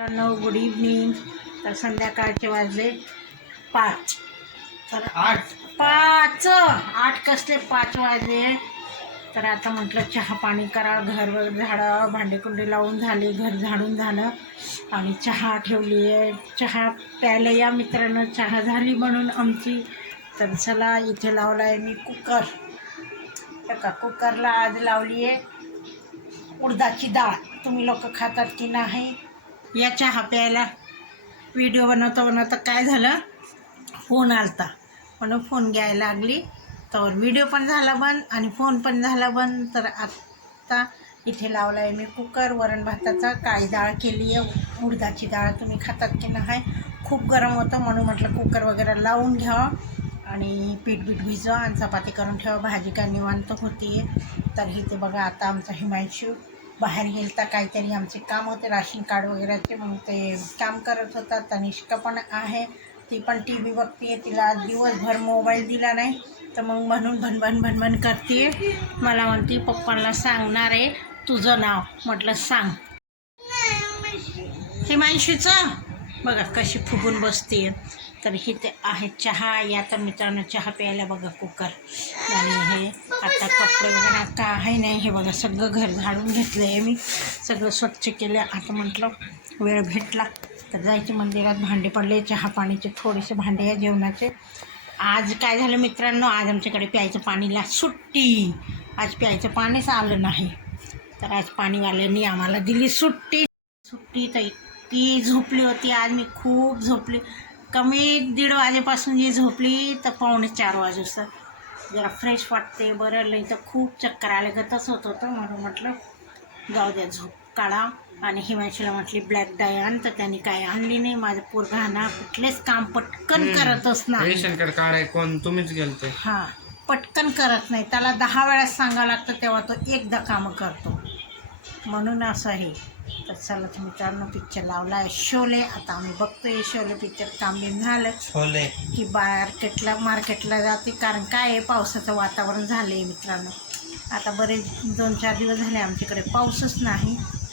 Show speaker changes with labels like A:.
A: मित्रांनो good evening तर संध्याकाळचे वाजले पाच. तर
B: आठ.
A: पाच. आठ कसले पाच वाजले? तर आता म्हटलं चहा पाणी करा घर वगैरे झाडं भांडेकुंडे लावून झाले घर झाडून झालं. आणि चहा ठेवली आहे. चहा प्यायला या मित्रांनो चहा झाली म्हणून आमची. तर चला इथे लावला आहे मी कुकर. का कुकरला आज लावली आहे उडदाची डाळ. तुम्ही लोक खातात की नाही? या चहा प्यायला व्हिडिओ बनवता बनवता काय झालं? फोन आलता. म्हणून फोन घ्यायला लागली. तर व्हिडिओ पण झाला बंद आणि फोन पण झाला बंद. तर आत्ता इथे लावला आहे मी कुकर वरण भाताचा. काळी डाळ केली आहे. उडदाची डाळ तुम्ही खातात की नाही? खूप गरम होतं. म्हणून म्हटलं कुकर वगैरे लावून घ्यावं आणि पीठ बीठ भिजवा आणि चपाती करून ठेवा. भाजी काय निवांत होती तर इथे बघा आता आमचा हिमांशू बाहेर गेलता काहीतरी आमचे काम होते राशन कार्ड वगैरेचे मग ते काम करत होता. तनिष्का पण आहे. ती पण टी व्ही बघते तिला आज दिवसभर मोबाईल दिला नाही. तर मग म्हणून भनभन भनभन करते मला म्हणते पप्पांना सांगणार आहे तुझं नाव. म्हटलं सांग. हिमांशीचं? बघा कशी फुगून बसते तर इथे आहे चहा. या तर मित्रांनो चहा प्यायला बघा कुकर. आणि हे आता आहे नाही हे बघा सगळं घर झाडून घेतलं आहे मी. सगळं स्वच्छ केलं आता म्हटलं वेळ भेटला तर जायचे मंदिरात भांडे पडले चहा पाणीचे थोडेसे भांडे या जेवणाचे. आज काय झालं मित्रांनो आज आमच्याकडे प्यायचं पाणीला सुट्टी. आज प्यायचं पाणीच आलं नाही. तर आज पाणीवाल्यांनी आम्हाला दिली सुट्टी. सुट्टी तर इतकी झोपली होती. आज मी खूप झोपली. कमी दीड वाजेपासून जी झोपली तर पावणे चार वाजूसर जरा फ्रेश वाटते बरं नाही तर खूप चक्कर आले. गतच होत होतं. म्हणून म्हटलं जाऊ द्या झोप काढा. आणि हिमांशीला म्हटली ब्लॅक डाय आण तर त्यांनी काय आणली नाही. माझं पोरगा ना कुठलेच काम पटकन. करतच नाही.
B: रेशन कार्ड काढाय कोण? तुम्हीच गेलते.
A: हां पटकन करत नाही. त्याला दहा वेळा सांगावं लागतं तेव्हा तो एकदा कामं करतो. म्हणून असं आहे. तर चला तर मित्रांनो पिक्चर लावला आहे शोले आता आम्ही बघतोय शोले पिक्चर काम बिम झालं
B: छोले
A: की मार्केटला मार्केटला जाते. कारण काय आहे? पावसाचं वातावरण झालं आहे मित्रांनो. आता बरेच दोन चार दिवस झाले आमच्याकडे पाऊसच नाही.